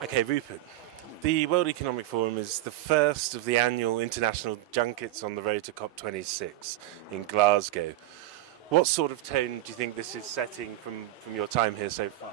Okay, Rupert. The World Economic Forum is the first of the annual international junkets on the road to COP26 in Glasgow. What sort of tone do you think this is setting from your time here so far?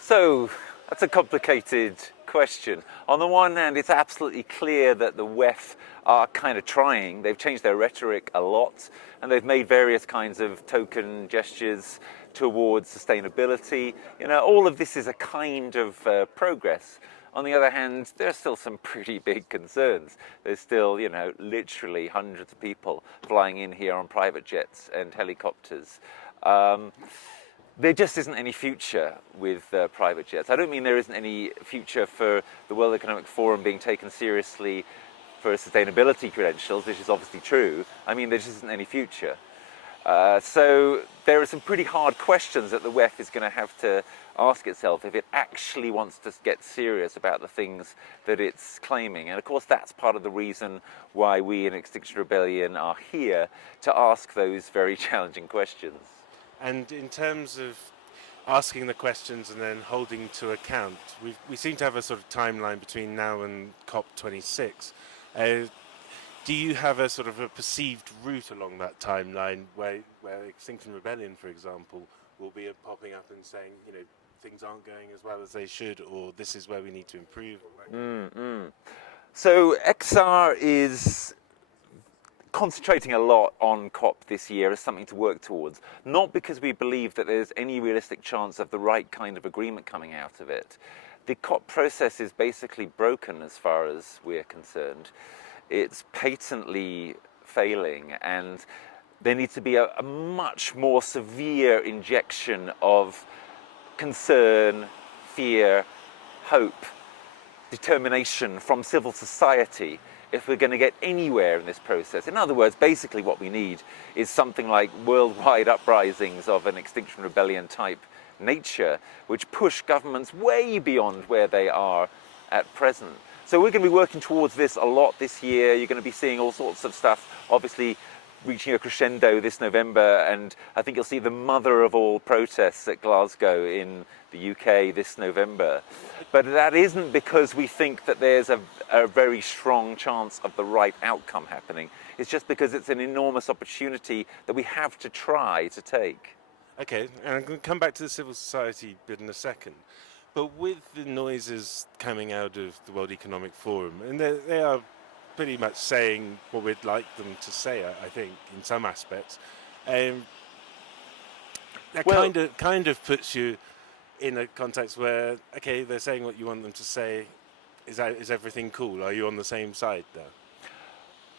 So that's a complicated question. On the one hand, it's absolutely clear that the WEF are kind of trying. They've changed their rhetoric a lot, and they've made various kinds of token gestures towards sustainability. All of this is a kind of progress. On the other hand, there are still some pretty big concerns. There's still, literally hundreds of people flying in here on private jets and helicopters. There just isn't any future with private jets. I don't mean there isn't any future for the World Economic Forum being taken seriously for sustainability credentials, which is obviously true. I mean, there just isn't any future. So there are some pretty hard questions that the WEF is going to have to ask itself if it actually wants to get serious about the things that it's claiming. And of course, that's part of the reason why we in Extinction Rebellion are here, to ask those very challenging questions. And in terms of asking the questions and then holding to account, we seem to have a sort of timeline between now and COP26. Do you have a sort of a perceived route along that timeline where Extinction Rebellion, for example, will be popping up and saying, things aren't going as well as they should, or this is where we need to improve? So XR is concentrating a lot on COP this year as something to work towards, not because we believe that there's any realistic chance of the right kind of agreement coming out of it. The COP process is basically broken as far as we're concerned. It's patently failing, and there needs to be a much more severe injection of concern, fear, hope, determination from civil society if we're going to get anywhere in this process. In other words, basically what we need is something like worldwide uprisings of an Extinction Rebellion type nature, which push governments way beyond where they are at present. So we're going to be working towards this a lot this year. You're going to be seeing all sorts of stuff, obviously reaching a crescendo this November, and I think you'll see the mother of all protests at Glasgow in the UK this November. But that isn't because we think that there's a very strong chance of the right outcome happening. It's just because it's an enormous opportunity that we have to try to take. Okay, and I'm going to come back to the civil society bit in a second. But with the noises coming out of the World Economic Forum, and they are pretty much saying what we'd like them to say, I think, in some aspects, that kind of puts you in a context where, okay, they're saying what you want them to say. Is everything cool? Are you on the same side there?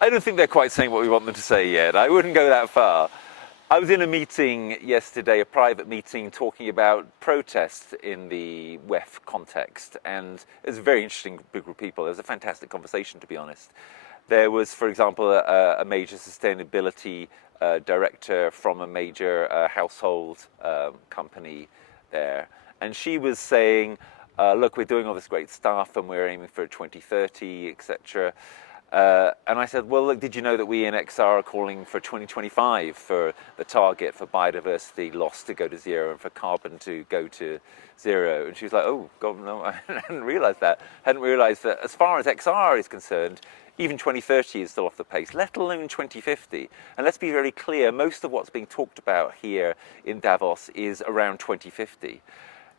I don't think they're quite saying what we want them to say yet. I wouldn't go that far. I was in a meeting yesterday, a private meeting, talking about protests in the WEF context, and it was a very interesting group of people. It was a fantastic conversation, to be honest. There was, for example, a major sustainability director from a major household company there, and she was saying, look, we're doing all this great stuff and we're aiming for 2030, etc. And I said, well, look, did you know that we in XR are calling for 2025 for the target for biodiversity loss to go to zero and for carbon to go to zero? And she was like, oh, God, no, I hadn't realized that. Hadn't realized that as far as XR is concerned, even 2030 is still off the pace, let alone 2050. And let's be very clear, most of what's being talked about here in Davos is around 2050.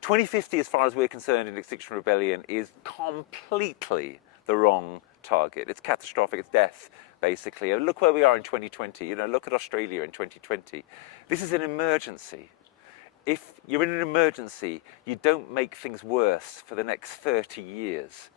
2050, as far as we're concerned in Extinction Rebellion, is completely the wrong target. It's catastrophic, it's death, basically. And look where we are in 2020, look at Australia in 2020. This is an emergency. If you're in an emergency, you don't make things worse for the next 30 years.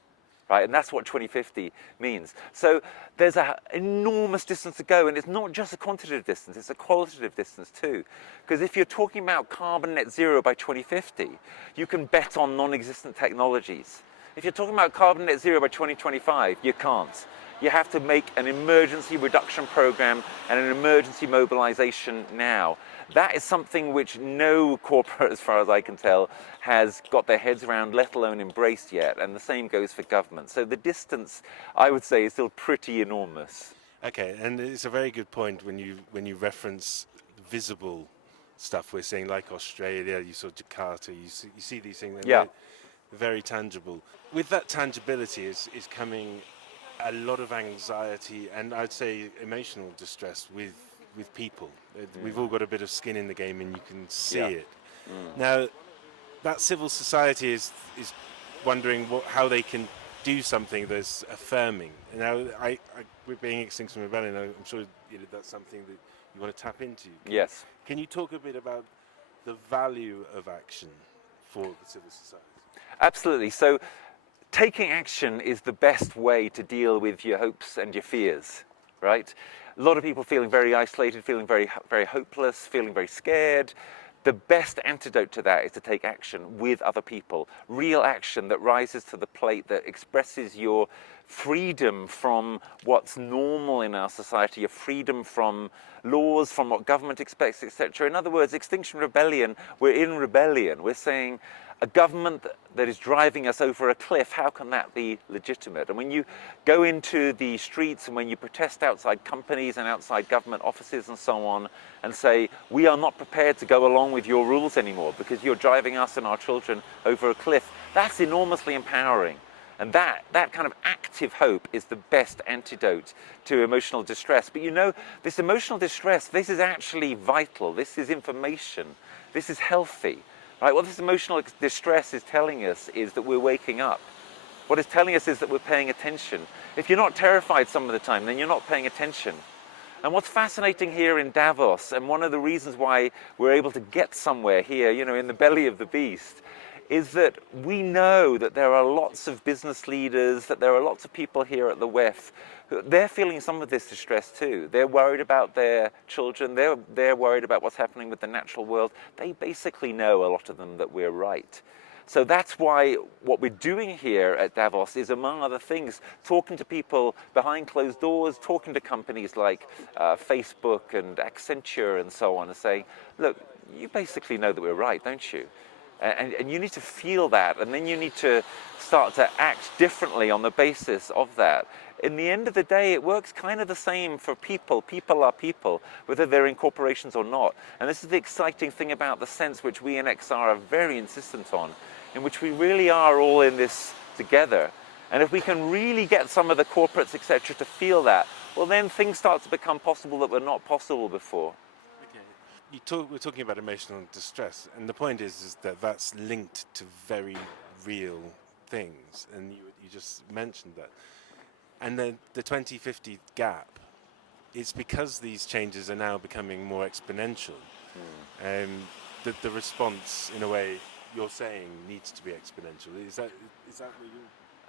Right? And that's what 2050 means. So there's an enormous distance to go, and it's not just a quantitative distance, it's a qualitative distance too. Because if you're talking about carbon net zero by 2050, you can bet on non-existent technologies. If you're talking about carbon net zero by 2025, you can't. You have to make an emergency reduction program and an emergency mobilization now. That is something which no corporate, as far as I can tell, has got their heads around, let alone embraced yet. And the same goes for government. So the distance, I would say, is still pretty enormous. Okay, and it's a very good point when you reference visible stuff we're seeing, like Australia, you saw Jakarta, you see these things. Yeah. very tangible. With that tangibility is coming a lot of anxiety and I'd say emotional distress with people. We've all got a bit of skin in the game and you can see Yeah. it. Now, that civil society is wondering how they can do something that's affirming. Now, with being Extinction Rebellion, I'm sure that's something that you want to tap into. Yes. Can you talk a bit about the value of action for the civil society? Absolutely. So taking action is the best way to deal with your hopes and your fears, right? A lot of people feeling very isolated, feeling very, very hopeless, feeling very scared. The best antidote to that is to take action with other people, real action that rises to the plate, that expresses your freedom from what's normal in our society, your freedom from laws, from what government expects, etc. In other words, Extinction Rebellion, we're in rebellion. We're saying a government that is driving us over a cliff, how can that be legitimate? And when you go into the streets and when you protest outside companies and outside government offices and so on and say, we are not prepared to go along with your rules anymore because you're driving us and our children over a cliff, that's enormously empowering. And that kind of active hope is the best antidote to emotional distress. But you know, this emotional distress, this is actually vital. This is information. This is healthy. Right? What this emotional distress is telling us is that we're waking up. What it's telling us is that we're paying attention. If you're not terrified some of the time, then you're not paying attention. And what's fascinating here in Davos, and one of the reasons why we're able to get somewhere here, in the belly of the beast, is that we know that there are lots of business leaders, that there are lots of people here at the WEF. They're feeling some of this distress too. They're worried about their children. They're worried about what's happening with the natural world. They basically know, a lot of them, that we're right. So that's why what we're doing here at Davos is, among other things, talking to people behind closed doors, talking to companies like Facebook and Accenture and so on, and saying, look, you basically know that we're right, don't you? And you need to feel that, and then you need to start to act differently on the basis of that. In the end of the day, it works kind of the same for people. People are people, whether they're in corporations or not. And this is the exciting thing about the sense which we in XR are very insistent on, in which we really are all in this together. And if we can really get some of the corporates, etc., to feel that, well, then things start to become possible that were not possible before. We're talking about emotional distress, and the point is that that's linked to very real things, and you just mentioned that. And then the 2050 gap, it's because these changes are now becoming more exponential. That the response, in a way, you're saying needs to be exponential. Is that what you?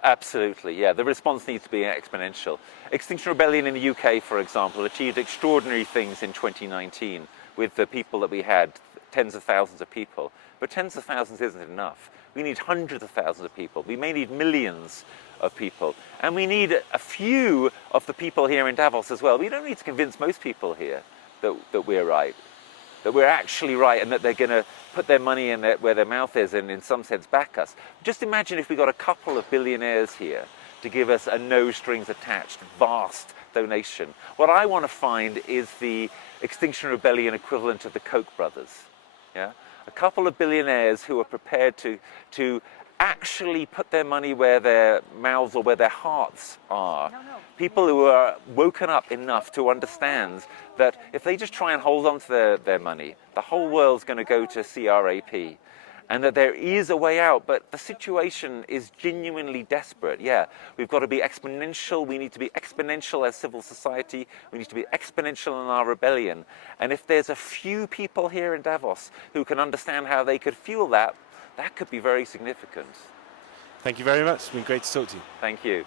Absolutely, yeah. The response needs to be exponential. Extinction Rebellion in the UK, for example, achieved extraordinary things in 2019 with the people that we had, tens of thousands of people. But tens of thousands isn't enough. We need hundreds of thousands of people. We may need millions of people. And we need a few of the people here in Davos as well. We don't need to convince most people here that we're right, that we're actually right, and that they're going to put their money in where their mouth is and in some sense back us. Just imagine if we got a couple of billionaires here to give us a no strings attached, vast donation. What I want to find is the Extinction Rebellion equivalent of the Koch brothers. Yeah? A couple of billionaires who are prepared to actually put their money where their mouths or where their hearts are. People who are woken up enough to understand that if they just try and hold on to their money, the whole world's going to go to CRAP. And that there is a way out, but the situation is genuinely desperate. Yeah, we've got to be exponential. We need to be exponential as civil society. We need to be exponential in our rebellion. And if there's a few people here in Davos who can understand how they could fuel that, that could be very significant. Thank you very much. It's been great to talk to you. Thank you.